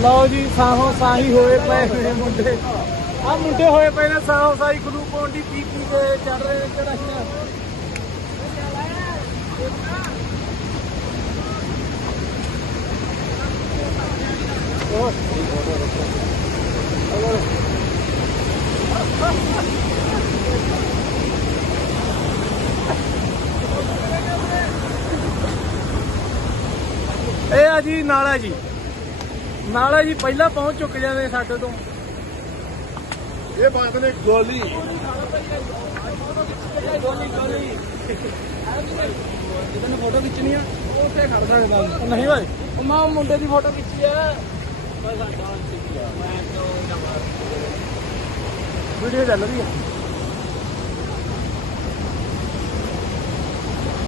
ਲਓ ਜੀ, ਸਾਹੋ ਸਾਹੀ ਹੋਏ ਪਏ ਨੇ ਮੁੰਡੇ। ਆ ਮੁੰਡੇ ਹੋਏ ਪਏ ਨੇ, ਸਾਹੋ ਸਾਹੀ ਗਲੂਕੋਨ ਦੀ ਪੀ ਪੀ ਚੜ ਰਹੇ ਚੜਾਈਆਂ ਇਹ ਆ ਜੀ ਨਾਲਾ ਜੀ। ਨਾਲਾ ਜੀ ਪਹਿਲਾਂ ਪਹੁੰਚ ਚੁੱਕ ਜਾਂਦੇ ਸਾਡੇ ਤੋਂ। ਇਹ ਬਾਤ ਨੇ ਗੋਲੀ। ਜਿਹਨੂੰ ਫੋਟੋ ਖਿੱਚਣੀ ਆ ਉੱਥੇ ਖੜ ਸਕਦਾ ਨਹੀਂ ਭਾਈ। ਉਹ ਮਾਂ ਮੁੰਡੇ ਦੀ ਫੋਟੋ ਖਿੱਚੀ ਆ। ਵੀਡੀਓ ਚੱਲ ਰਹੀ ਆ